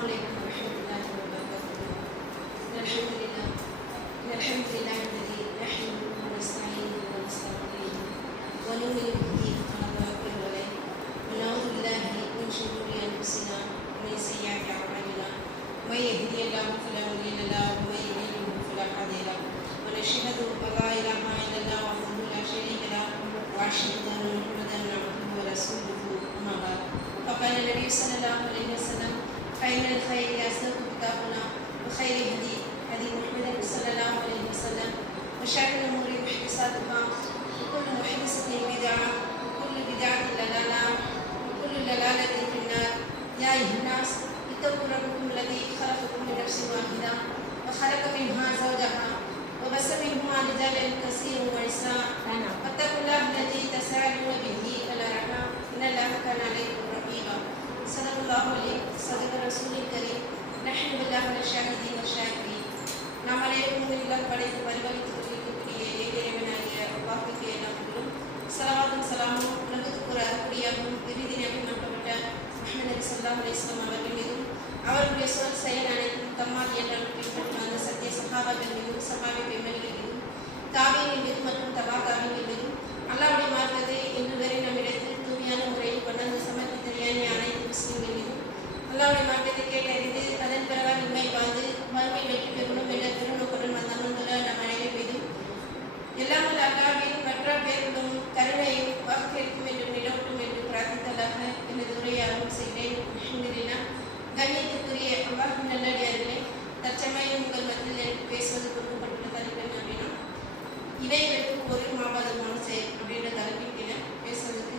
عليكم ورحمة الله وبركاته. الحمد لله الذي نحمده ونستعينه ونستغفره ونؤمن به ونتوكل عليه ونعوذ بالله من شرور أنفسنا ومن سيئات أعمالنا من يهده الله فلا مضل له ومن يضلل فلا هادي له ونشهد أن لا إله إلا الله وحده لا شريك له وأشهد أن محمدا عبده ورسوله أما بعد فقال النبي صلى الله عليه وسلم خير الخير أصدق كتابنا وخير الهدي هدي محمد صلى الله عليه وسلم وشر الأمور محدثاتها وكل محدثة بدعة وكل بدعة ضلالة وكل ضلالة في النار. يا أيها الناس اتقوا ربكم الذي خلقكم من نفس واحدة وخلق منها زوجها وبث منهما رجالا كثيرا ونساء واتقوا الله الذي تساءلون به والأرحام إن الله كان عليكم رقيبا. صدق الله العظيم صدق رسول الكريم نحن بالله من الشاهدين والشاكرين. நாம் அனைவரும் இல்லம் படைத்து பரிபாலித்துக் கொண்டிருக்கக்கூடிய இறைவனாகிய அல்லாஹ்வுக்கு எல்லா புகழும் ஸலவாத்தும் ஸலாமும் உலகத்துக்கு ஒரு அருள்பொழியாகவும் இறுதி நபி நம்பப்பட்ட முஹம்மது நபி ஸல்லல்லாஹு அலைஹி வஸல்லம் அவர்கள் மீதும் அவருடைய சொல் செயல் அனைத்தும் தம்மால் என்றால் பின்பற்றும் அந்த சத்திய சஹாபாக்கள் மீதும் சஹாபி பெண்மணிகள் மீதும் தாபீயின் மீதும் மற்றும் தபா தாபீயின் மீதும் அல்லாஹ்வுடைய மார்க்கத்தை இன்று வரை நம்மிடத்தில் தூய்மையான முறையில் கொண்டாந்து சமர்ப்பித்த அனைத்து முஸ்லிம்கள் மீதும் அல்லாஹ்வுடைய மார்க்கத்தை கேட்டறிந்து அதன் பிறகு உண்மை வாழ்ந்து மறுமை வெற்றி பெறணும் என்ற திருநோக்குடன் வந்தவங்கள நம் அனைவர் மீதும் எல்லாம் உள்ள அல்லாஹ்வின் மற்ற பேர்களும் கருணையும் வாக்களிக்கும் என்று நிலவட்டும் என்று பிரார்த்தித்தலாக எனது உரையை ஆரம்பம் செய்கிறேன். அல்ஹம்துலில்லாஹ். கண்ணியத்திற்குரிய அல்லாஹ்வின் நல்லடியார்களே, தற்சமயம் உங்கள் மத்தியில் எனக்கு பேசுவது கொடுக்கப்பட்டுள்ள தலைப்பு என்ன அப்படின்னா இணை வைப்பு ஒரு மாபாதமான செயல் அப்படின்ற தலைப்பின் கீழே பேசுவதற்கு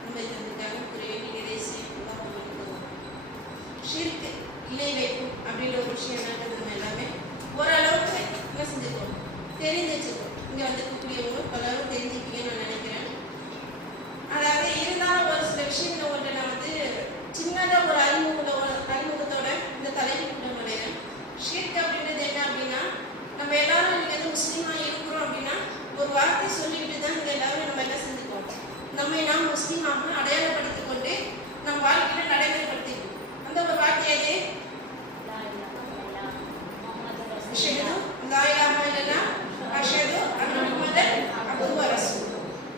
அனுமதி தந்துட்டாங்க. ஒரு இணை செய்ய ஷிர்க் இணை வைப்பு அப்படின்ற ஒரு விஷயம் என்னன்றது நம்ம எல்லாமே ஓரளவுக்கு என்ன செஞ்சுருக்கோம், தெரிஞ்சு வச்சுருக்கோம். இங்கே வந்துருக்கக்கூடியவங்க பலரும் தெரிஞ்சுக்கீங்கன்னு நான் நினைக்கிறேன். அதாவது இருந்தாலும் ஒரு சில விஷயங்களை ஒன்றை நான் சின்னதாக ஒரு அறிமுகத்தோட இந்த தலைப்புக்குள்ள நுழைகிறேன். ஷிர்க் அப்படின்றது என்ன அப்படின்னா, நம்ம எல்லாரும் இங்கே வந்து முஸ்லீமாக இருக்கிறோம் அப்படின்னா ஒரு வார்த்தை சொல்லிக்கிட்டு தான் இங்கே எல்லாரும் நம்ம என்ன செஞ்சுக்கோம், நம்மை நாம் முஸ்லீமாக அடையாளப்படுத்திக் கொண்டு நம் வாழ்க்கையில் நடைமுறைப்படுத்திக்கணும். அந்த ஒரு வார்த்தை அது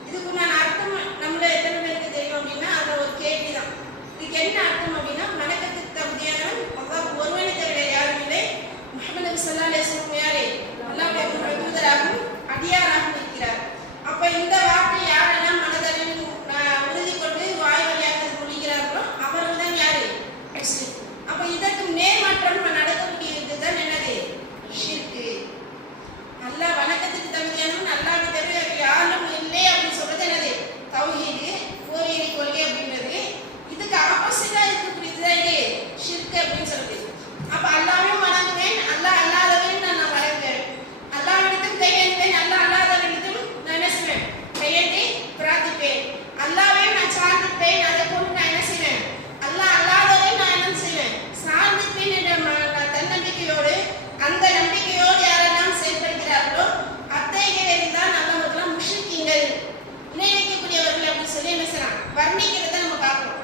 இதுக்குண்டான அர்த்தம் நம்மள எத்தனை பேருக்கு தெரியும் அப்படின்னா அதில் ஒரு கேள்வி தான். இதுக்கு என்ன அர்த்தம் அப்படின்னா, வணக்கத்துக்கு தகுதியானவன் அல்லாஹ் ஒருவனை தவிர யாரும் இல்லை, முஹம்மது நபி ஸல்லல்லாஹு அலைஹி வஸல்லம் யாரே அல்லாஹ்வுடைய தூதராகவும் அடியாராகவும் இருக்கிறார். அப்போ இந்த வார்த்தை யாரெல்லாம் மனதளவில் உறுதி கொண்டு வாய் வழியாக மொழிகிறார்களோ அவர்கள் தான் யாரு, முஸ்லிம். அப்போ இதற்கு நேர்மாற்றம் நடக்கக்கூடிய இதுதான் என்னது, ஷிர்க். அல்லாஹ் வணக்கத்துக்கு தகுதியானவன் அல்லாஹ்வை தவிர யாரும் இல்லை அப்படின்னு சொல்றது என்னது, தௌஹீது, ஓரிரை கொள்கை அப்படின்றது. இதுக்கு ஆப்போசிட்டா இருக்கக்கூடியதுதான் இது ஷிர்க் அப்படின்னு சொல்றது. அப்ப அல்லாஹ்வையும் வணங்குவேன், அல்லாஹ் அல்லாதவன் நான் வணங்குவேன், அல்லாஹ்விடத்தும் கையேந்துவேன், அல்லாஹ் அல்லாதவனிடத்தும் நான் என்ன செய்வேன், கையேந்தி பிரார்த்திப்பேன், அல்லாஹ்வையும் நான் சார்ந்திருப்பேன், அதை கொண்டு நான் என்ன செய்வேன், அல்லாஹ் அல்லாதவன் நான் என்ன செய்வேன், சார்ந்திருப்பேன் என்ற தன்னம்பிக்கையோடு அந்த நம்பிக்கையோடு யாரெல்லாம் செயல்படுகிறார்களோ அத்தகையவர்கள் தான் நல்லவர்களாம் முஷ்ரிக்கீங்கள், இணை வைக்கக்கூடியவர்கள் அப்படின்னு சொல்லி என்ன செய்யலாம் வர்ணிக்கிறத நம்ம பார்க்கணும்.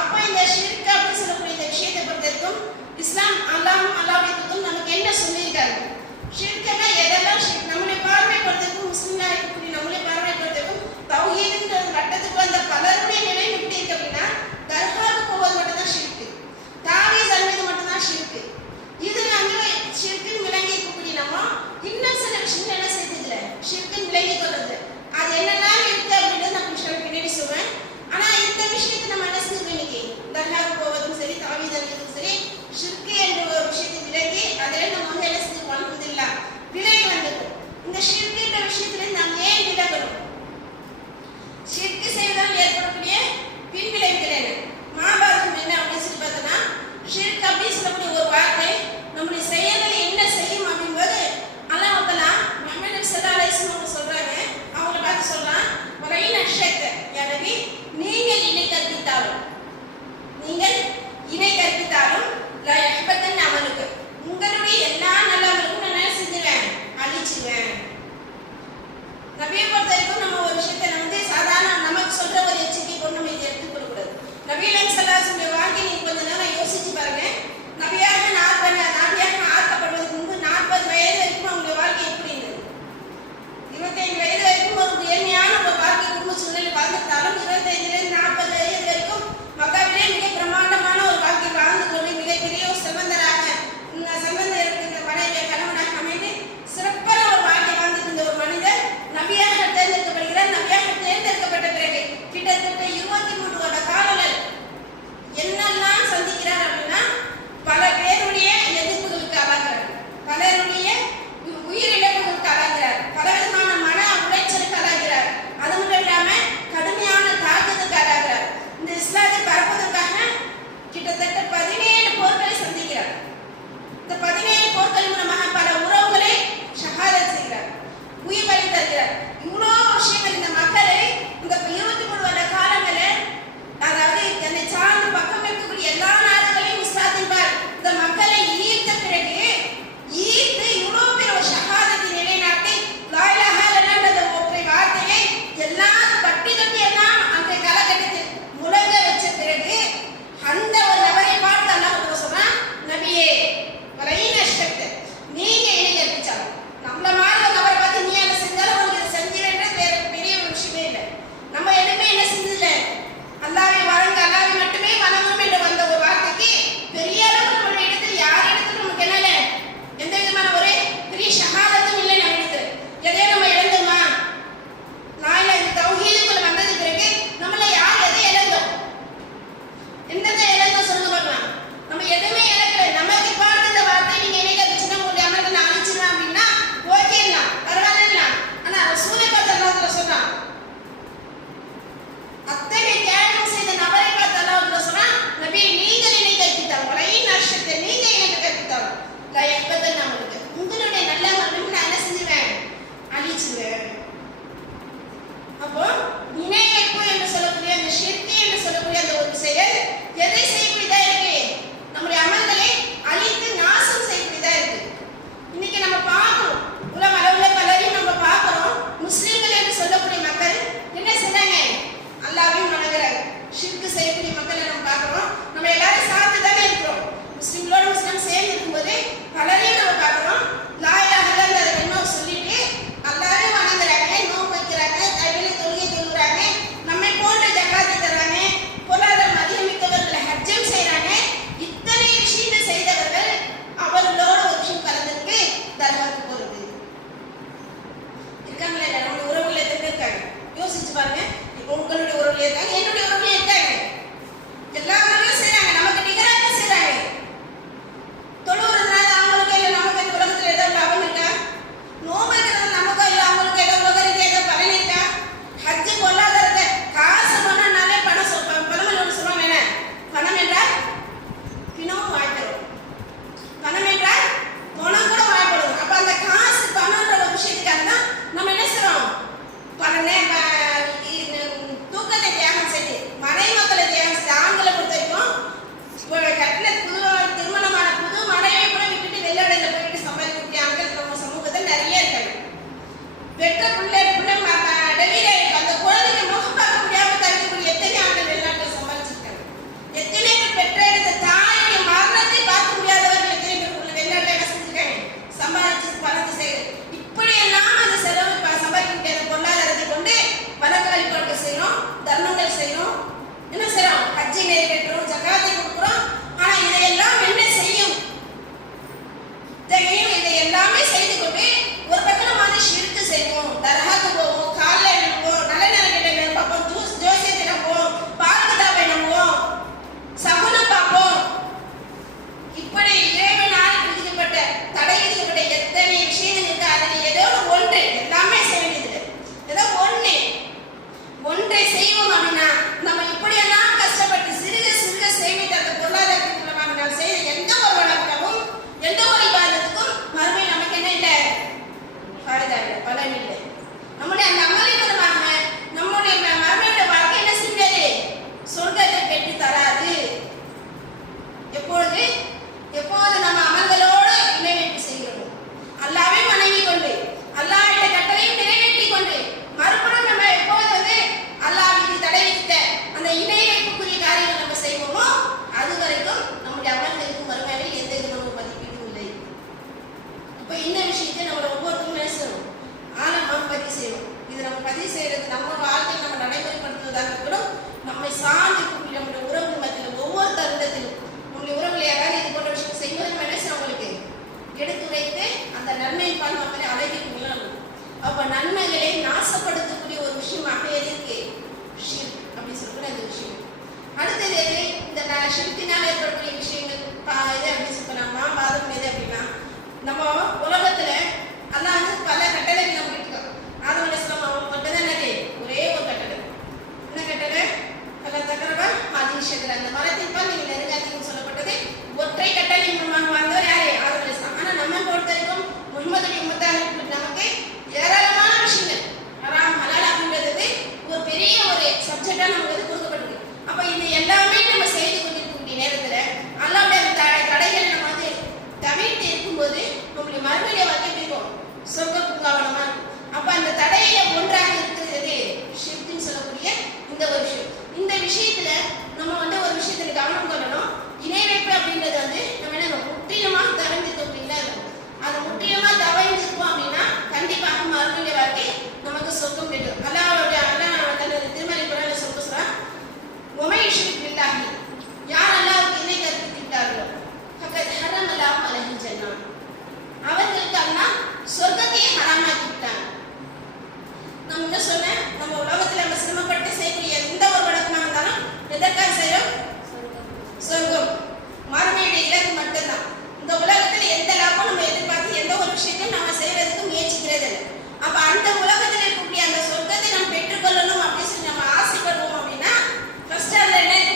அப்போ இந்த ஷிர்க் அப்படின்னு சொல்லக்கூடிய இந்த விஷயத்தை பொறுத்தவரைக்கும் இஸ்லாம் அல்லாஹும் அல்லாஹ்வுடைய தூதரும் நமக்கு என்ன சொல்லியிருக்காங்க, ஷிர்க்னா எதெல்லாம் ஷிர்க் நம்மளை பார்வை பொறுத்தவரைக்கும் முஸ்லிம்களா இருக்கக்கூடிய நம்மளை பார்வை பொறுத்தவரைக்கும் தௌஹீதுன்ற கட்டத்துக்கு வந்த பலருடைய நிலை எப்படி இருக்கு அப்படின்னா, தர்காவுக்கு போவது மட்டும்தான் ஷிர்க், தாவீஸ் அல்வது மட்டும்தான் ஷிர்க். இதுல வந்து ஷிர்க்குன்னு விளங்கி இருக்கக்கூடிய நம்ம இன்னும் சில விஷயங்கள் என்ன செய்யறதில்ல, ஷிர்க்குன்னு விளங்கி கொள்றது அது என்னெல்லாம் இருக்கு அப்படின்றது நான் கொஞ்சம் பின்னாடி சொல்றேன். ஆனா இந்த விஷயத்தை நம்ம என்ன செஞ்சோம், இன்னைக்கு தர்காவுக்கு போவதும் சரி தாவீஸ் அல்வதும் சரி ஷிர்க் என்ற ஒரு விஷயத்தை விளங்கி அதில் நம்ம என்ன செஞ்சுருக்கோம், அல்ஹம்துலில்லாஹ் விலகி வந்துட்டோம். இந்த ஷிர்க் என்ற விஷயத்துல நாம் ஏன் விலகணும், ஷிர்க் செய்வதால் ஏற்படக்கூடிய பின்விளைவுகள் என்ன, மாபாதம் என்ன அப்படின்னு சொல்லி பார்த்தோம்னா, ஷிர்க் அப்படின்னு சொல்லக்கூடிய ஒரு வார்த்தை நம்முடைய செயல்களை என்ன செய்யும் அப்படிங்கும்போது அல்லாஹ் தஆலா முஹம்மது நபி ஸல்லல்லாஹு அலைஹி வஸல்லம் சொல்றாங்க, அவங்கள பார்த்து சொல்றான், வரையின் அஷக்க யா நபி, நீங்கள் இணை கற்பித்தாலும் லா யஹ்பத்தன் அமலுக்கு, உங்களுடைய எல்லா நல்ல அமலுக்கும் நான் என்ன செஞ்சிருவேன், அழிச்சிருவேன். நபியை பொறுத்த வரைக்கும் நம்ம ஒரு விஷயத்தை நம்ம சாதாரண நமக்கு சொல்ற ஒரு எச்சரிக்கை கொண்டு நம்ம இதை எடுத்துக்கொள்ளக்கூடாது. நபி ஸல்லல்லாஹு அலைஹி வஸல்லம் வாழ்க்கை நீங்க கொஞ்ச நேரம் யோசிச்சு பாருங்க. நபி ஷிர்கினால ஏற்படக்கூடிய விஷயங்கள் இது எப்படி சொல்லலாமா வாதம் எது அப்படின்னா நம்ம உலகத்துல அல்லாஹ் வந்து பல கட்டளைகள் நம்ம இருக்கான். ஆதம் அலைஹிஸ்ஸலாம் அவங்க மட்டும் தான் என்னது ஒரே ஒரு கட்டளை. என்ன கட்டளை? அல்ல தக்கரவா ஆதிஷத்துல அந்த மரத்தின் பால் நீங்க நெருங்காதீங்கன்னு சொல்லப்பட்டது. ஒற்றை கட்டளை மூலமாக வாழ்ந்தவர் யாரு? ஆதம் அலைஹிஸ்ஸலாம். ஆனா நம்ம பொறுத்த வரைக்கும் முஹம்மதுடைய உம்மத்தாக நமக்கு ஏராளமான விஷயங்கள் ஹராம் ஹலால் அப்படின்றது ஒரு பெரிய ஒரு சப்ஜெக்டா நமக்கு வந்து கொடுக்கப்பட்டிருக்கு. அப்ப இது எல்லாமே நம்ம செய்து கொண்டிருக்கக்கூடிய நேரத்துல அல்லாஹ்வுடைய தடைகளை நம்ம வந்து தவிர்த்து இருக்கும்போது நம்மளுடைய மறுமையை வந்து இருக்கும் சொர்க்க பூங்காவனமா இருக்கும். அப்ப அந்த தடையில ஒன்றாக இருக்கிறது ஷிர்க்னு சொல்லக்கூடிய இந்த ஒரு விஷயம். இந்த விஷயத்துல நம்ம வந்து ஒரு விஷயத்துல கவனம் கொள்ளணும். இணை வைப்பு அப்படின்றது வந்து நம்ம என்ன முற்றிலுமாக தவிர்த்துட்டோம் அப்படின்னா அது முற்றிலுமா தவிர்த்துருக்கோம் அப்படின்னா கண்டிப்பாக மறுமையை வாழ்க்கை நமக்கு சொர்க்கம் கிடைக்கும். அல்லாஹ்வுடைய அல்லாஹ் தனது திருமறை குர்ஆன்ல சொல்றான் வமை யுஷ்ரிக் பில்லாஹி யார் அல்லாஹ்வுக்கு இணை கற்பித்தார்களோ ஃபக்கத் ஹரம அல்லாஹு அலைஹில் ஜன்னah அவர்களுக்கு அல்லாஹ் சொர்க்கத்தையே ஹராமாக்கி விட்டான். நம்ம என்ன சொன்னேன், நம்ம உலகத்துல நம்ம சிரமப்பட்டு செய்யக்கூடிய எந்த ஒரு வழக்கமா இருந்தாலும் எதற்காக செய்யறோம்? சொர்க்கம் மறுமையுடைய இலக்கு மட்டும்தான். இந்த உலகத்துல எந்த லாபம் நம்ம எதிர்பார்த்து எந்த ஒரு விஷயத்தையும் நம்ம செய்வதற்கு முயற்சிக்கிறது இல்லை. அப்ப அந்த உலகத்துல இருக்கக்கூடிய அந்த சொர்க்கத்தை நம்ம பெற்றுக்கொள்ளணும் அப்படின்னு சொல்லி நம்ம ஆசைப்படுவோம் அப்படின்னா ஃபர்ஸ்ட் அதுல என்ன இருக்க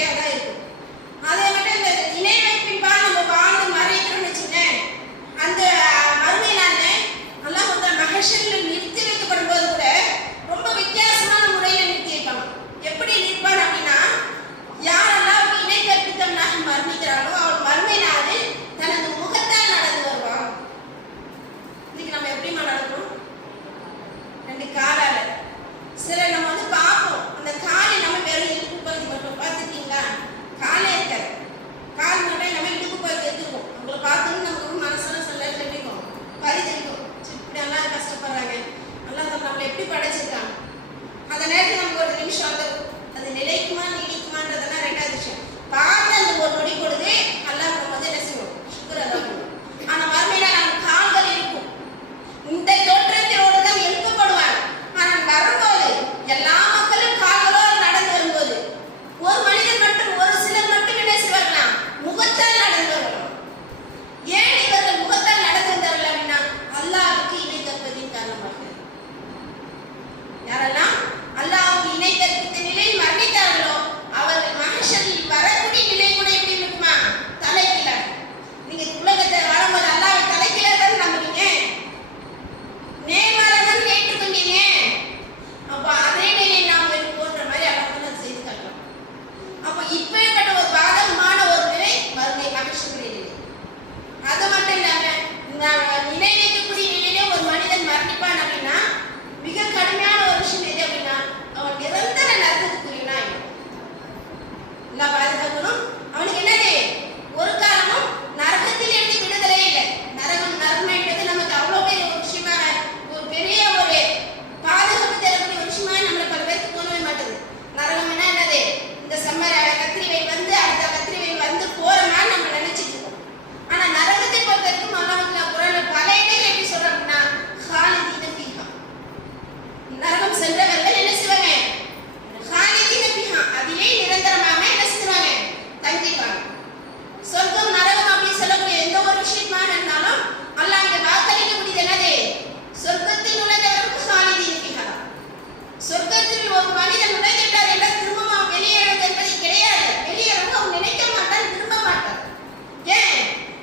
நம்பிக்கையாக தான் இருக்கும். அதை விட இந்த இணை வைப்பின்பா நம்ம வாழ்ந்து மறைக்கிறோம்னு வச்சுக்கேன், அந்த மறுமை நாள்ல அல்லாஹ் மஹ்ஷரில் நிறுத்தி வைக்கப்படும் போது கூட ரொம்ப வித்தியாசமான முறையில் நிறுத்தி வைப்பாங்க. எப்படி நிற்பான் அப்படின்னா, யாரெல்லாம் இணை கற்பித்தவனாக மரணிக்கிறானோ அவள் மறுமை நாளில் தனது முகத்தால் நடந்து வருவான். இன்னைக்கு நம்ம எப்படிமா நடக்கிறோம்? 2 காலால. சில நம்ம பார்ப்போம், அந்த காலை நம்ம வெறும் இடுப்பு பகுதி மட்டும் பார்த்துட்டீங்களா, காலே இருக்காது. கால் மட்டும் நம்ம இடுப்பு பகுதி எடுத்துருவோம். அவங்கள பார்த்தோம்னு நமக்கு மனசுல சொல்ல சொல்லிக்கும் பரிதவிக்கும், இப்படி எல்லாம் கஷ்டப்படுறாங்க, நல்லா நம்மளை எப்படி படைச்சிருக்காங்க. அந்த நேரத்தில் நமக்கு ஒரு நிமிஷம் அது நிலைக்குமா நீடிக்குமான்றதெல்லாம் 2வது விஷயம். பார்த்து அந்த ஒரு நொடி கொடுத்து அல்லாஹ் நம்ம என்ன செய்வோம், சுக்ர் அதான் பண்ணுவோம். ஆனால் மறுமையில நம்ம கால்கள் இருக்கும், இந்த தோற்றத்தோடு தான் எழுப்பப்படுவாங்க. ஆனால் வரும்போது எல்லா மக்களும் கால்களோடு நடந்து வரும்போது ஒரு மனிதன் மட்டும், ஒரு சிலர் மட்டும் என்ன செய்வார்களாம், முகத்தால் நடந்து வரலாம். ஏன் இவர்கள் முகத்தால் நடந்து வந்தார்கள் அப்படின்னா, அல்லாஹ்வுக்கு இணை கற்பதின் காரணமாக. யாரெல்லாம் அல்லாஹ்வுக்கு இணை கற்பித்த நிலையில் மரணித்தார்களோ அவர்கள் மஹ்ஷரில் வரக்கூடிய நிலை கூட எப்படி இருக்குமா, தலைகீழ. நீங்க உலகத்தை வாழும்போது அல்லாஹ்வை தலைகீழ தான் நம்புறீங்க, நேர்மாறாக ஏற்றுக்கொண்டீங்க. அப்ப அதே நிலையை நாம் போன்ற மாதிரி அல்லாஹ் செய்து காட்டலாம். அப்ப இப்பேற்பட்ட ஒரு பாதகமான ஒரு நிலை மறுமை மஹ்ஷருடைய நிலை. அது மட்டும் இல்லாம நிலை வைக்கக்கூடிய நிலையிலே ஒரு மனிதன் மரணிப்பான் அப்படின்னா மிக கடுமையான ஒரு விஷயம் எது அப்படின்னா, அவன் நிரந்தர நரகத்துக்குரியவனா இல்லை பாதுகாக்கணும். அவனுக்கு என்னது, ஒரு காலமும் நரகத்தில் இருந்து விடுதலை இல்லை. நரகம் என்பது நமக்கு அவ்வளோ பெரிய ஒரு விஷயமாக, ஒரு பெரிய ஒரு பாதுகாப்பு தரக்கூடிய ஒரு விஷயமாக நம்மளை பல பேருக்கு தோணவே மாட்டேது. நரகம் என்னது, இந்த கத்திரிவை வந்து அடுத்த கத்திரிவை வந்து போற மாதிரி நம்ம நினைச்சிட்டு இருக்கோம். ஆனா நரகத்தை பொறுத்தவரைக்கும் அல்லாஹ் குர்ஆன்ல பல இடங்கள் எப்படி சொல்றாங்க அப்படின்னா, ஹாலிதீன ஃபீஹா, நரகம் சென்றவர்கள் என்ன செய்வாங்க, ஹாலிதீன ஃபீஹா, அதிலே நிரந்தரமாக என்ன செய்வாங்க, தங்கிப்பாங்க. சொர்க்கம் நரகம் அப்படி சொல்லக்கூடிய எந்த ஒரு விஷயமாக இருந்தாலும் அல்லாஹ் இங்க வாக்களிக்கக்கூடியது என்னது, சொர்க்கத்தில் நுழைந்தவருக்கு ஹாலிதீன ஃபீஹா. சொர்க்கத்தில் ஒரு மனிதன் நுழைந்துட்டார் என்றால் திரும்ப வெளியேறது என்பது கிடையாது. வெளியேறவும் அவன் நினைக்க மாட்டான், திரும்ப மாட்டான். ஏன்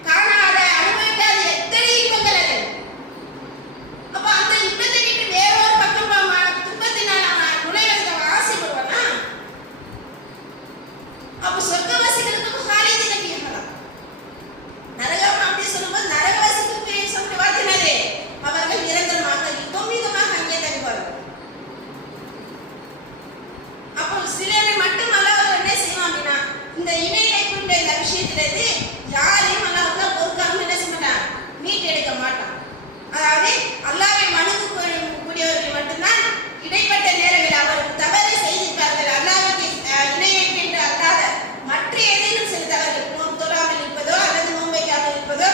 காணாத அனுபவிக்காத எத்தனை இன்பங்கள் அது. அப்ப அந்த இன்பத்தை விட்டு வேறொரு பக்கம் துன்பத்தினால் அவன் நுழைவதற்கு அவன் ஆசைப்படுவானா? அப்ப சொர்க்கவாசிகளுக்கு ஹாலிதீன ஃபீஹா. நரகம் அப்படி சொல்லும்போது நரகவாசிகளுக்கு சொல்ற வார்த்தை என்னது, அவர்கள் நிரந்தரமாக யுகமாக அங்கே தங்குவார்கள். அப்போ சிலரை மட்டும் அல்லாஹ் என்ன செய்வான் அப்படின்னா, இந்த இணை வைப்புன்ற இந்த விஷயத்துல இருந்து யாரையும் அல்லாஹ் பொறுக்காம என்ன செய்ய மாட்டான், மீட்டு எடுக்க மாட்டான். அதாவது அல்லாஹ்வை வணங்க கூடியவர்கள் மட்டும்தான் இடைப்பட்ட நேரங்களில் அவர்கள் தவறு செய்திருப்பார்கள். அல்லாஹ்வுக்கு இணை வைப்பு என்று அல்லாத மற்ற ஏதேனும் சில தவறுகள், நோன்பு தொழாமல் இருப்பதோ அல்லது நோன்பு வைக்காமல் இருப்பதோ,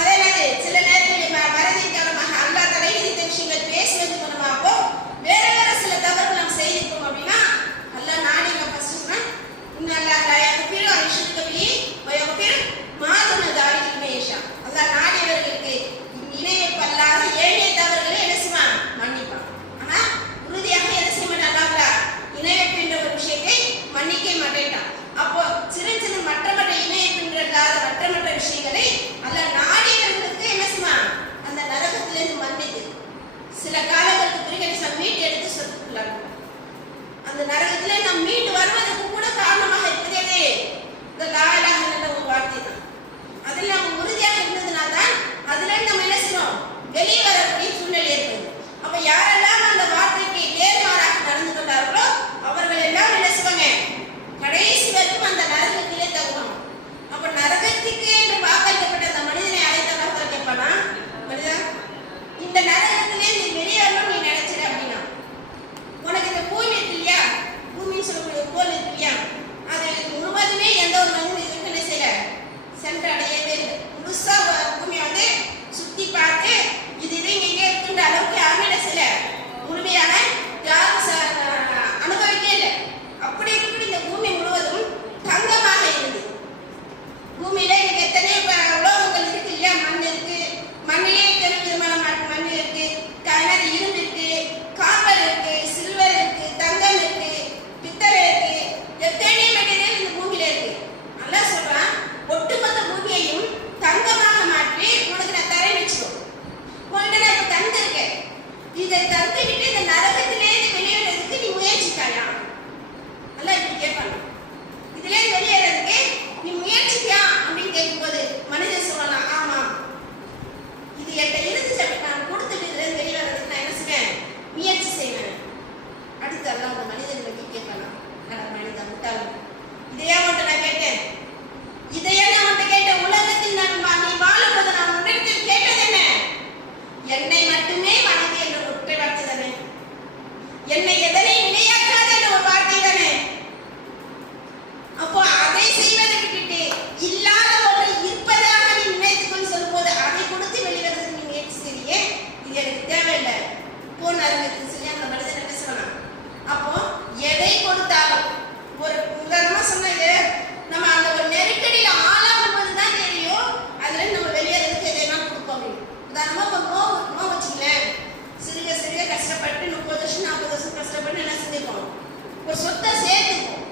அதே மாதிரி சில நேரங்களில் மறதின் காரணமாக அல்லாஹ் தடை விதித்த விஷயங்கள் பேசுவது மூலமாகவோ வேற வேற சில தவறுகள் நாம் செய்திருக்கோம் அப்படின்னா அல்லாஹ் நாடி ஃபர்ஸ்ட் சொன்னா, இன்னல்லாஹ் லா யக்ஃபிரு அன் யுஷ்ரக பிஹி வ யக்ஃபிரு மா துன தாலிக லிமன் யஷா. அல்லாஹ் நாடியவர்களுக்கு இணை வைப்பு அல்லாத ஏனைய தவறுகளை என்ன செய்வான், மன்னிப்பான். ஆனா உறுதியாக என்ன செய்ய மாட்டான், அல்லாஹ் இணை வைப்பு என்ற ஒரு விஷயத்தை மன்னிக்க மாட்டேன்ட்டான். அப்போ சிறு சிறு மற்ற இணை வைப்பு இல்லாத மற்ற விஷயங்களை அல்லாஹ் நாடியவர்களுக்கு என்ன செய்வான், அந்த நரகத்திலிருந்து மன்னித்து சில காலங்களுக்கு பிறகு மீட்டு எடுத்து சொத்துக்குள்ளாங்க. அந்த நரகத்திலே நாம் மீண்டு வருவதற்கு கூட காரணமாக இருக்கிறதே இந்த லா இலாஹ இல்லல்லாஹ் ஒரு வார்த்தை தான். அதில் நம்ம உறுதியாக இருந்ததுனால தான் அதுல நம்ம என்ன செய்யணும், வெளியே வரக்கூடிய சூழ்நிலை ஏற்படுது. அப்ப யாரெல்லாம் அந்த வார்த்தைக்கு நேர்மாறாக நடந்து கொண்டார்களோ அவர்கள் எல்லாம் என்ன செய்வாங்க, கடைசி வரைக்கும் அந்த நரகத்திலே தங்குவாங்க. அப்ப நரகத்துக்கு என்று வாக்களிக்கப்பட்ட அந்த மனிதனை அழைத்தவர்கள் கேட்பானா, மனிதா இந்த நரகத்திலே நீ வெளியேறணும் நீ நினைச்சிட அப்படின்னா, உனக்கு இந்த பூமி இருக்கு இல்லையா, பூமின்னு சொல்லக்கூடிய கோல் இருக்கு கஷ்டப்பட்டு 30 வருஷம் 40 வருஷம் கஷ்டப்பட்டு என்ன செஞ்சிருக்கோம், ஒரு சொத்தை சேர்த்துப்போம்.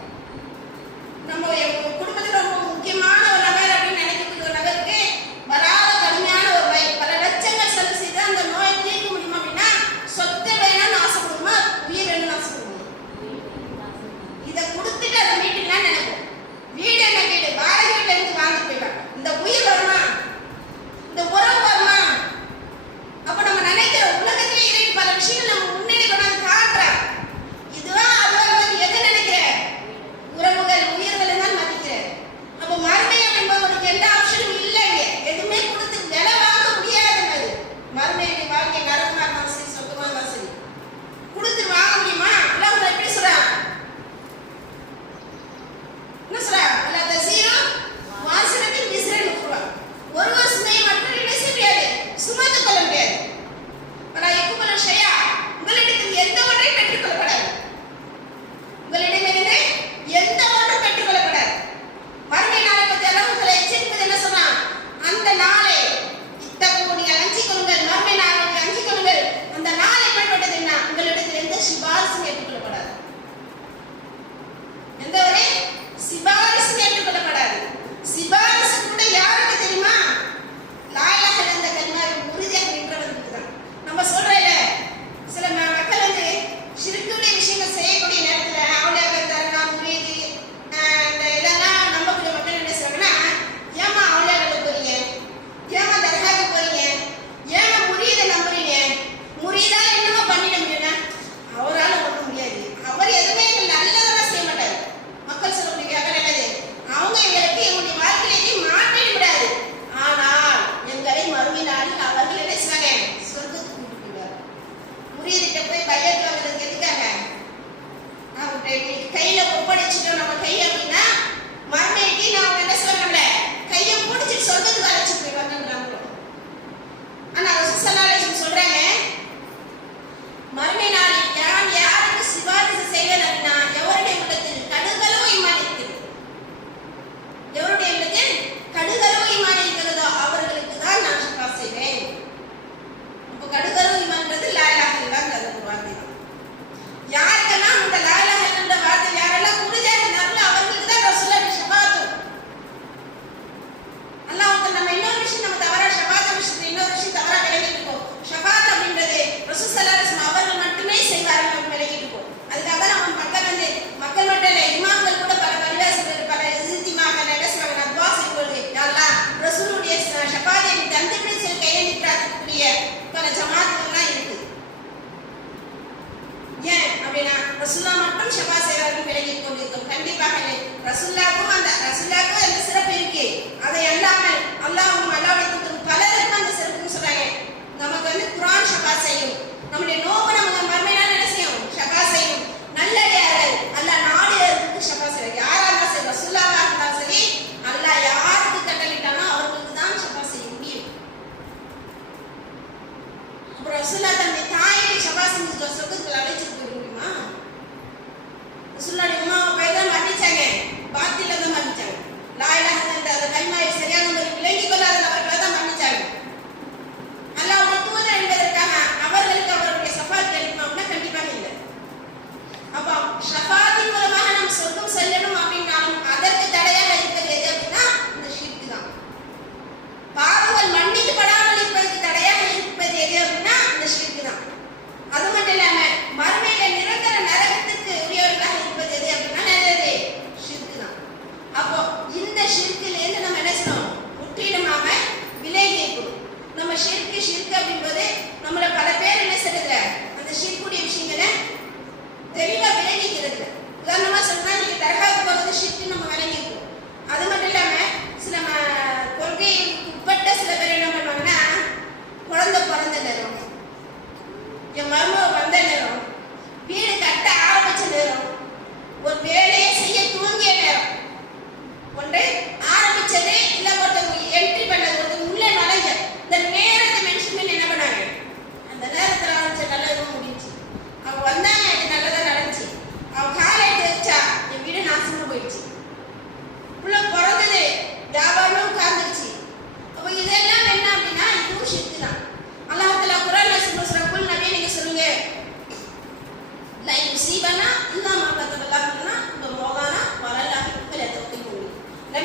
நம்ம குடும்பத்தில் ரொம்ப முக்கியமான ஒரு நபர் அப்படின்னு நினைக்கக்கூடிய ஒரு நபருக்கு வராத கடுமையான ஒரு நோய், பல லட்சங்கள் செலவு செய்து அந்த நோயை தீர்க்க முடியுமா அப்படின்னா சொத்தை வேணும்னு ஆசைப்படுமா, உயிர் வேணும்னு ஆசைப்படுமா? இதை கொடுத்துட்டு அதை மீட்டுலாம் நினைப்போம். வீடு என்ன வீடு, வாடகை வீட்டுல இருந்து வாங்கிட்டு போயிடலாம். இந்த உயிர் வருமா, இந்த உறவு வருமா? அப்ப நம்ம நினைக்கிற உலகத்திலே இருக்கு பல விஷயங்கள் நம்ம முன்னாடி கொண்டாந்து காட்டுற இதுவா அதுவா எதை நினைக்கிறேன்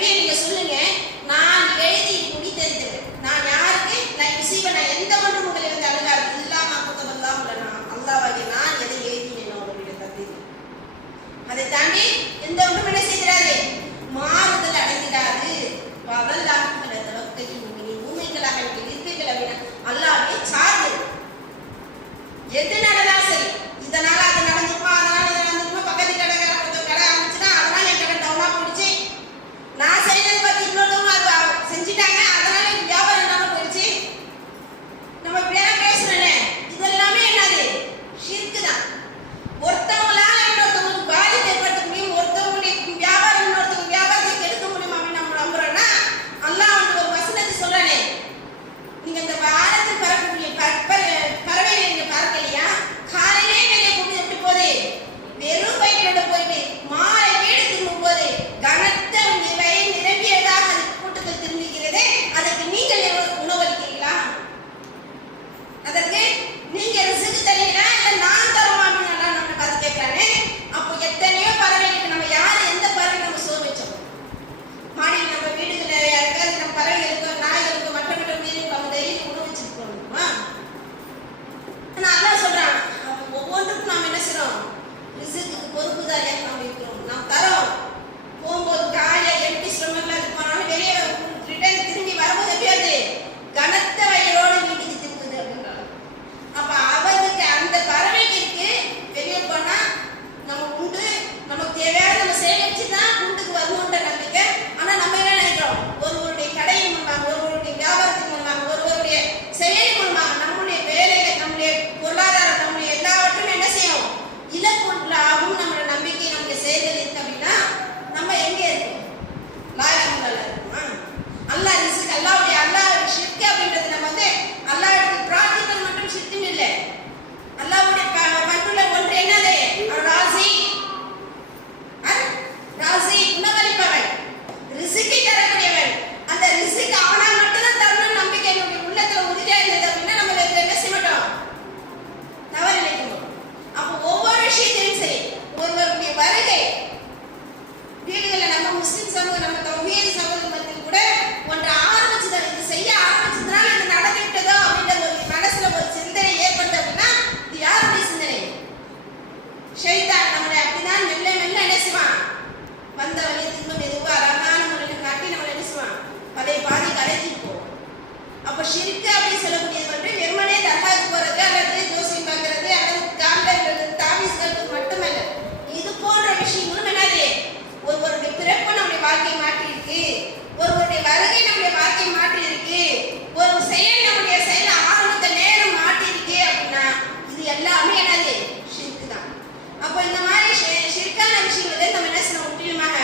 நபியை நீங்க சொல்லுங்க, நான் எழுதி முடித்தறிந்தேன். நான் யாருக்கு நான் முசீப நான் எந்த ஒன்றும் உங்களை வந்து அழுகாது இல்லாம குத்தவெல்லாம் உள்ளனா அல்லாஹ்வாகிய நான் எதை எழுதினேனோ அவருடைய தகுதி. அதை தாண்டி எந்த ஒன்றும் என்ன செய்கிறாரு, மாறுதல் அடைந்திடாது. அதெல்லாம் ஊமைகளாக இருப்பீர்கள் அப்படின்னா அல்லாஹ்வை சார்ந்து எது நடந்தாலும் சரி, இதனால அது நடந்துருமா, அதனால இது நடந்துருமா, பக்கத்து கடை கொஞ்சம் கடை ஆரம்பிச்சுன்னா அதனால என் கடை டவுனா போயிடுச்சு, நான் செய்யறது பார்த்து இன்னொருத்தவங்க அது செஞ்சுட்டாங்க அதனால வியாபாரம் இல்லாம போயிடுச்சு, நம்ம இப்படியா பேசுறேன்னு இதெல்லாமே என்னது ஷிர்க்கு தான். ஒருத்தவங்களால இன்னொருத்தவங்களுக்கு பாதிப்பு ஏற்படுத்த முடியும், ஒருத்தவங்களுடைய வியாபாரம் இன்னொருத்தவங்க வியாபாரத்தை கெடுக்க முடியும் அப்படின்னு நம்ம நம்புறோம்னா அல்லாஹ் வந்து ஒரு வசனத்தை சொல்றானே, நீங்க இந்த வானத்தில் பறக்கக்கூடிய பறவைகளை நீங்க பார்க்கலையா, காலையிலே வெளியே போகுது எப்படி போகுது, வெறும் வயிற்றோட போயிட்டு மாலை வீடு திரும்பும் போது கனத்த வயிறு நிரம்பியதாக அது கூட்டத்தில் திரும்புகிறது, அதற்கு நீங்கள் உணவளிக்கிறீங்களா, அதற்கு நீங்க ரிஸ்க் தரீங்களா இல்ல நான் தருமா அப்படின்னு நம்ம பார்த்து கேட்கிறானே. அப்போ எத்தனையோ பறவைகளுக்கு நம்ம யாரு எந்த பறவை நம்ம சோறு வச்சோம், மாடியில் நம்ம வீடுகளை யாருக்காவது நம்ம பறவைகளுக்கு நாய்களுக்கு மற்ற உயிருக்கு அவங்க டெய்லி உணவு வச்சிருக்கோமா. ஆனா அல்லாஹ் சொல்றான் ஒவ்வொன்றுக்கும் நாம் என்ன செய்றோம், ரிஸ்க்குக்கு பொறுப்புதாரியாக நாம் இருக்கிறோம், நாம் தரோம். போகும்போது காலையில எம்டி ஸ்டொமக்ல இது போனாலும் வெளியே ரிட்டர்ன் திரும்பி வரும்போது எப்படியாது கனத்த வயிறோடு வீட்டுக்கு திரும்புது அப்படின்றாங்க. அப்ப அவருக்கு அந்த பறவைக்கு இருக்கு வெளியே போனா நம்ம உண்டு நமக்கு தேவையான நம்ம சேமிச்சு தான் வீட்டுக்கு வரணுன்ற நம்பிக்கை. ஆனா நம்ம என்ன நினைக்கிறோம், ஒருவருடைய கடையின் மூலமாக, ஒருவருடைய வியாபாரத்தின் மூலமாக, ஒருவருடைய செயல் மூலமாக நம்முடைய வேலைகள், நம்முடைய பொருளாதாரம், நம்முடைய எல்லாவற்றும் என்ன செய்யும் இலக்குள்ளாகும். நம்மளோட நம்பிக்கை நம்முடைய செயல்கள் இருக்கு அப்படின்னா நம்ம எங்க இருக்கோம், லாயகம்ல இருக்குமா. அல்லாஹ் ரிஸ்க் அல்லாஹ்வுடைய அல்லாஹ் ஷிர்க் அப்படின்றது நம்ம வந்து அல்லாஹ்வுடைய பிரார்த்தனை மட்டும் ஷிர்க்னு இல்லை, அல்லாஹ்வுடைய பண்புல ஒன்று என்னது ராசி ராசி உணவளிப்பவன், ரிஸ்கை தரக்கூடியவன். அந்த ரிஸ்க் அவனா மட்டும்தான் தரணும் நம்பிக்கை என்னுடைய உள்ளத்துல உறுதியா இருந்தது அப்படின்னா நம்ம என்ன செய்ய மாட்டோம், தவறு நினைக்க மாட்டோம். அப்போ ஒவ்வொரு விஷயத்திலும் சரி, ஒருவருடைய வருகை வீடுகளில் நம்ம முஸ்லிம் சமூகம் நம்ம தௌஹீத் சமூகத்தில் கூட ஒன்று ஆரம்பிச்சது, இது செய்ய ஆரம்பிச்சதுனால இது நடந்துவிட்டதோ அப்படின்ற ஒரு மனசுல ஒரு சிந்தனை ஏற்படுது அப்படின்னா இது யாருடைய சிந்தனை, ஷைத்தான் நம்மளை அப்படிதான் மெல்ல மெல்ல என்ன செய்வான், வந்த வழியை திரும்ப மெதுவா அழகான முறையில் காட்டி நம்மளை என்ன செய்வான் பழைய பாதி கலைச்சிட்டு போவோம். அப்ப ஷிர்க் அப்படின்னு சொல்லக்கூடியது வந்து வெறுமனே தர்காவுக்கு போறது அல்லது ஜோசியம் பார்க்கறது அல்லது காண்பது தாவீஸ்களுக்கு மட்டுமல்ல, இது போன்ற விஷயங்களும் என்னது ஒருவருடைய பிறப்பு நம்முடைய வாழ்க்கையை மாற்றி இருக்கு, ஒருவருடைய வருகை நம்முடைய வாழ்க்கையை மாற்றி இருக்கு, ஒரு செயல் நம்முடைய செயல் ஆரம்பித்த நேரம் மாற்றி இருக்கு அப்படின்னா இது எல்லாமே என்னது ஷிர்க் தான். அப்போ இந்த மாதிரி ஷிர்கான விஷயங்களை நம்ம என்ன செய்யணும், முற்றிலுமாக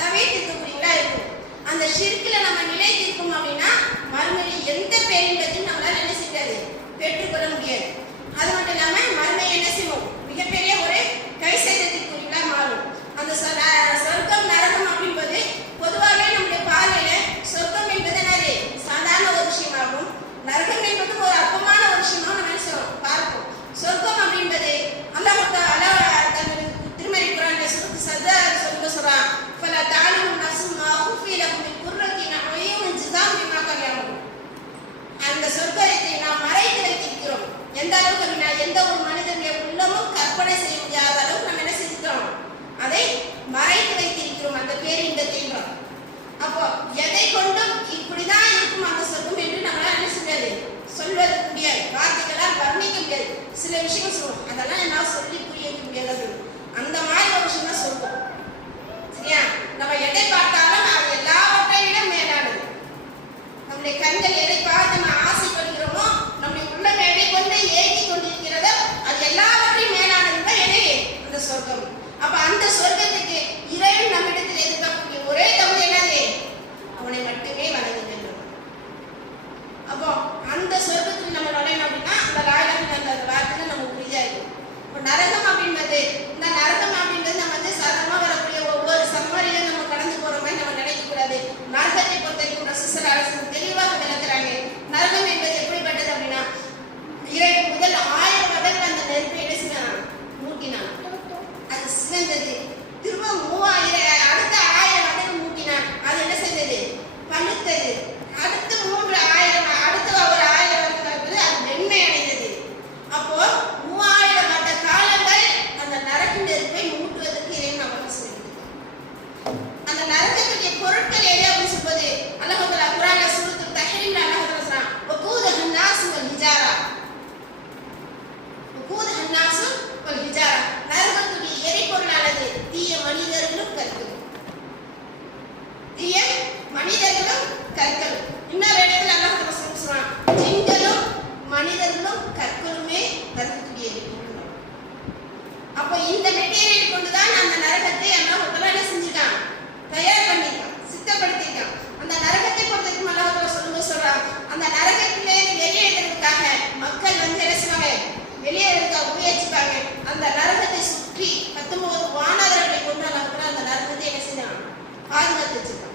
தவிர்த்துக்கூடியவங்களா இருக்கும். அந்த ஷிர்க்ல நம்ம நிலைத்திருக்கோம் அப்படின்னா மறுமையில் எந்த பேரின்பத்தையும் நம்மளால என்ன செய்யாது பெற்றுக்கொள்ள முடியாது. நரகத்துடைய பொருட்கள் எது அப்படின்னு சொல்வது அல்லாஹ் தஆலா குர்ஆன்ல சூரத்துல் தஹ்ரீம்ல அல்லாஹ் தஆலா சொல்றான் வகூதுஹன் நாஸ் வல் ஹிஜாரா வகூதுஹன் நாஸ் வல் ஹிஜாரா நரகத்துடைய எரிபொருளானது தீய மனிதர்களும் கற்களும் தீய மனிதர்களும் கற்களும் இன்னொரு இடத்துல அல்லாஹ் தஆலா சொல்றான் ஜின்களும் மனிதர்களும் கற்களுமே நரகத்துடைய எரிபொருள். அப்போ இந்த மெட்டீரியல் கொண்டுதான் அந்த நரகத்தை அல்லாஹ் தஆலா என்ன செஞ்சிருக்கான் தயார் பண்ணிருக்கான் சித்தப்படுத்திருக்கான். அந்த நரகத்தை பொறுத்தவரைக்கும் அல்லாஹ் தஆலா சொல்றான் அந்த நரகத்திலே வெளியேறதுக்காக மக்கள் என்ன செய்வாங்க வெளியேறதுக்காக முயற்சிப்பாங்க. அந்த நரகத்தை சுற்றி 19 வானரங்களை கொண்டு அல்லாஹ் தஆலா அந்த நரகத்தை என்ன செஞ்சான் பாதுகாத்து வச்சிருக்கான்.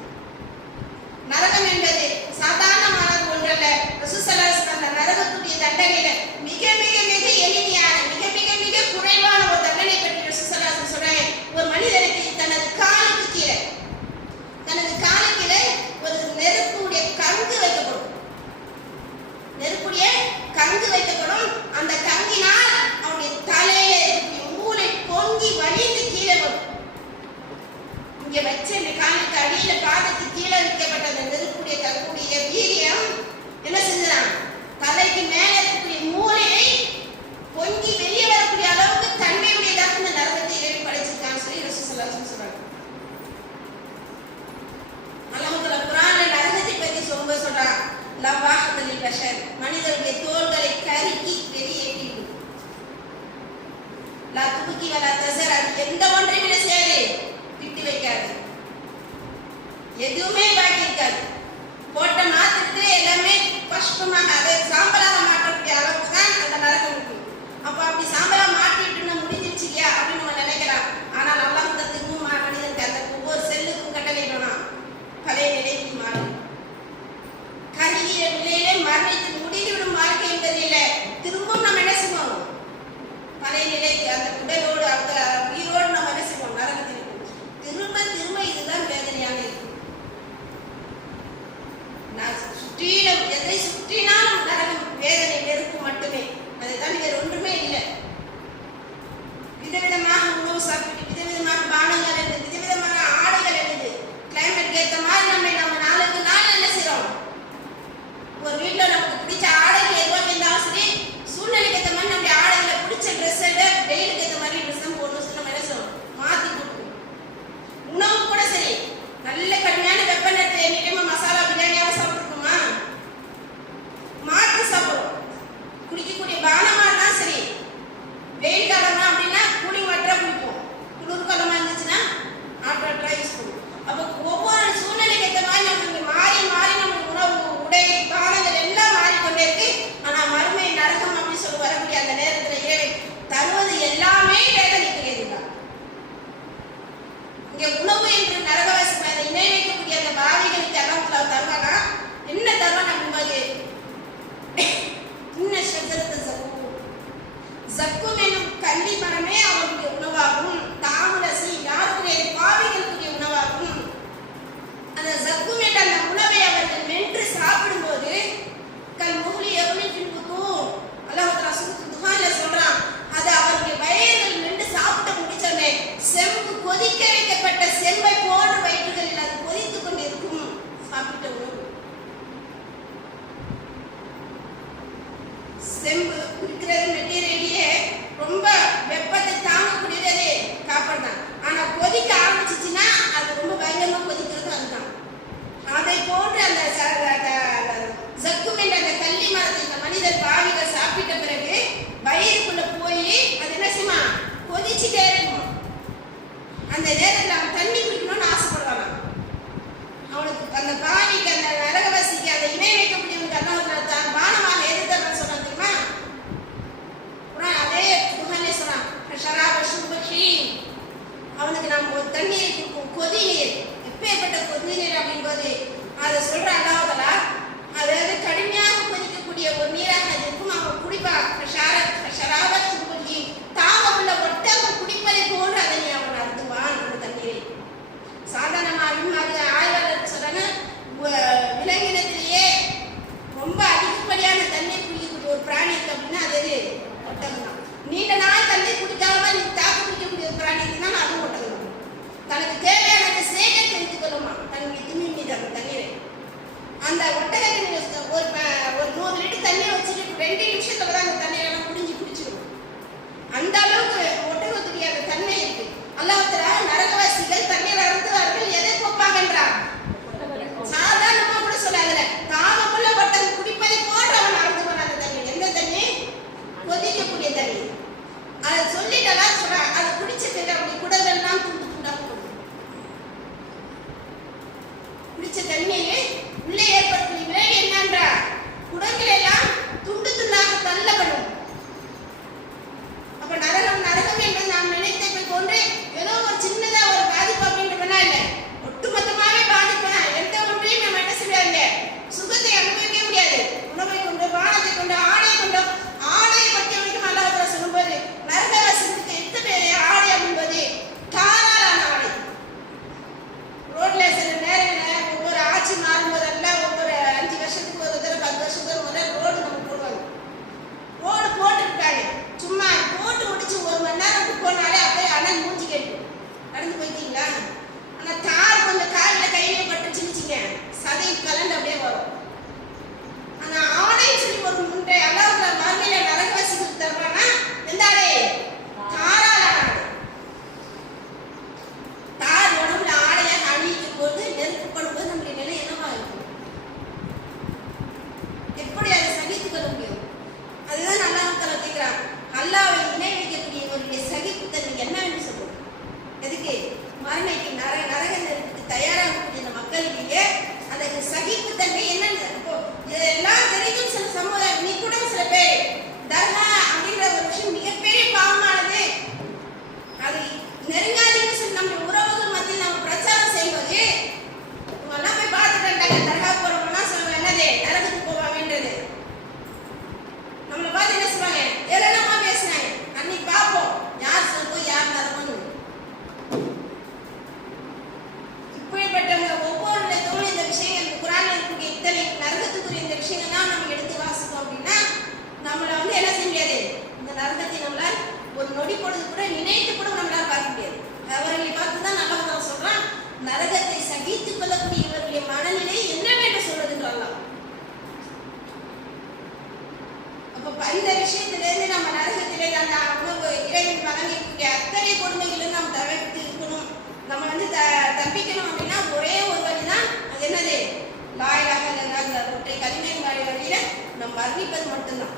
நரகம் என்பது சாதாரணமான ஒன்றல்ல. ரசூல் ஸல்லல்லாஹு அலைஹி வஸல்லம் அந்த நரகத்துடைய தண்டனையில மிக மிக மிக எளிமையான மிக மிக மிக குறைவான ஒரு தண்டனை பற்றி ரசூல் ஸல்லல்லாஹு அலைஹி வஸல்லம் சொல்றாங்க. ஒரு மனிதனுக்கு தனது காலுக்கு கீழே ஒரு நெருப்புடைய கங்கு வைக்கப்படும். நெருப்புடைய கங்கு வைக்கப்படும். அந்த கங்கினால் அவனுடைய தலையில மூளை பொங்கி வலிந்து கீழே வரும். இங்க வச்ச இந்த காலுக்கு அடியில பாதத்துக்கு கீழே வைக்கப்பட்ட அந்த நெருப்புடைய கங்குடைய வீரியம் என்ன செஞ்சான் தலைக்கு மேல இருக்கக்கூடிய மூளையை பொங்கி வெளியே வரக்கூடிய அளவுக்கு தன்மையுடையதாக இந்த நரகத்தை இறைவன் படைச்சிருக்கான்னு சொல்லி ரசூல் ஸல்லல்லாஹு அலைஹி வஸல்லம் சொல்றாங்க. அல்லாஹ் தஆலா குர்ஆன்ல நரகத்தை பற்றி சொல்லும்போது சொல்றான் லவாஹ்தலில் பஷர் மனிதருடைய தோள்களை கருக்கி வெளியேற்றிடும். லா துபுக்கி வலா தஸர் அது எந்த ஒன்றையும் என்ன செய்யாது விட்டு வைக்காது. எதுவுமே பாக்கி இருக்காது. போட்ட மாத்திட்டு எல்லாமே பஷ்பமாக அதை சாம்பலாக மாற்றக்கூடிய அளவுக்கு தான் அந்த நரகம் இருக்கும். அப்போ அப்படி சாம்பலா மாற்றிட்டுன்னா முடிஞ்சிருச்சு இல்லையா அப்படின்னு நம்ம நினைக்கலாம். ஆனால் அல்லாஹ் திரும்பவும் மனிதனுக்கு அந்த ஒவ்வொரு செல்லுக்கும் கட்டளையிடணும் பழைய நிலைக்கு மாறும். கருகிய நிலையிலே மரணித்து முடிந்துவிடும் வாழ்க்கை என்பது இல்லை. திரும்பவும் நம்ம என்ன செய்வோம் பழைய நிலைக்கு அந்த உடலோடு அந்த உயிரோடு நம்ம என்ன செய்வோம் நரகத்தில் திரும்ப திரும்ப இதுதான் வேதனையாக இருக்கும். சுற்றிலும் எதை சுற்றினாலும் நரகம் வேதனை நெருப்பு மட்டுமே. அதுதான் வேறு ஒன்றுமே இல்லை. நம்மளை வந்து என்ன செய்ய முடியாது, இந்த நரகத்தை நம்மளால் ஒரு நொடி பொழுது கூட நினைத்து கூட நம்மளால் பார்க்க முடியாது. அவர்களை பார்த்து தான் நல்லவங்க சொல்றான், நரகத்தை சகித்துக் கொள்ளக்கூடிய இவர்களுடைய மனநிலை என்னவென்று சொல்றதுன்றாங்க. அப்ப இந்த விஷயத்திலிருந்து நம்ம நரகத்திலே அந்த உணவு இறைவன் வழங்கக்கூடிய அத்தனை கொடுமைகளும் நாம் தவிர்த்து இருக்கணும். நம்ம வந்து தப்பிக்கணும் அப்படின்னா ஒரே ஒரு வழிதான், அது என்னது, லா இலாஹ இல்லல்லாஹ் என்ற ஒற்றை கலிமையின் வழியில நம்ம மரணிப்பது மட்டும்தான்.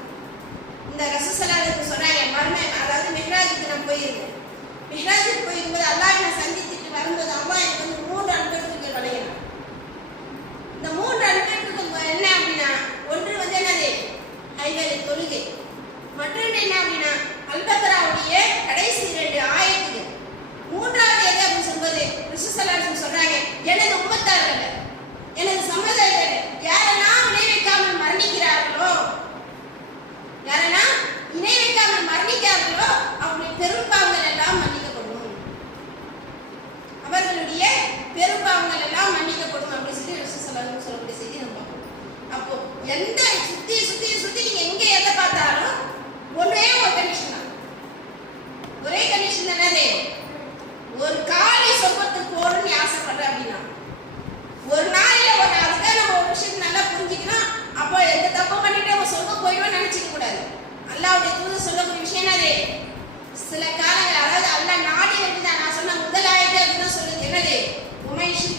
இந்த ரசூல் ஸல்லல்லாஹு அலைஹி வஸல்லம் சொன்னாங்க, மர்மை அதாவது மிஹ்ராஜுக்கு நான் போயிருந்தேன். மிஹ்ராஜுக்கு போயிருக்கும்போது அல்லாஹ் என்னை சந்தித்துட்டு வரும்போது அல்லாஹ் எனக்கு வந்து 3 அன்பளிப்புகள் வழங்கினான். இந்த 3 அன்பளிப்புகள் என்ன அப்படின்னா, ஒன்று வந்து என்னது, ஐவேளை தொழுகை. மற்றொன்று என்ன அப்படின்னா அல்-பக்ராவுடைய கடைசி 2 ஆயத்துகள். மூன்றாவது எது அப்படின்னு சொல்லும்போது ரசூல் ஸல்லல்லாஹு அலைஹி வஸல்லம் சொல்றாங்க, எனது உம்மத்தார்கள், எனது சமுதாயர்கள் யாரெல்லாம் இணை வைக்காமல் மரணிக்கிறார்களோ, யாரெல்லாம் இணை வைக்காமல் மரணிக்கிறார்களோ அவங்களுடைய பெரும்பாவங்கள் எல்லாம் மன்னிக்கப்படும், அவர்களுடைய பெரும்பாவங்கள் எல்லாம் மன்னிக்கப்படும் அப்படின்னு சொல்லி ரசூல் ஸல்லல்லாஹு அலைஹி வஸல்லம் சொல்லக்கூடிய செய்தி நம்ம பார்க்கணும். அப்போ எந்த சுத்தி நீங்க எங்க எதை பார்த்தாலும் ஒரே ஒரு கண்டிஷன் தான், ஒரே கண்டிஷன் என்னது, ஒரு காலை சொர்க்கத்துக்கு போகணும்னு ஆசைப்படுற அப்படின்னா ஒரு நாளில ஒரு அதுக்காக நம்ம ஒரு விஷயத்தை நல்லா புரிஞ்சுக்கணும். அப்போ எந்த தப்பு பண்ணிட்டு நம்ம சொர்க்கம் போயிடுவோம் நினைச்சிக்க கூடாது. அல்லாஹ்வுடைய தூதர் சொல்லக்கூடிய விஷயம் என்னது, சில காலங்கள் அதாவது அல்லாஹ் நாடி வந்து நான் சொன்ன முதல் ஆயத்தை அப்படின்னு சொல்லுது என்னது, உமைஷி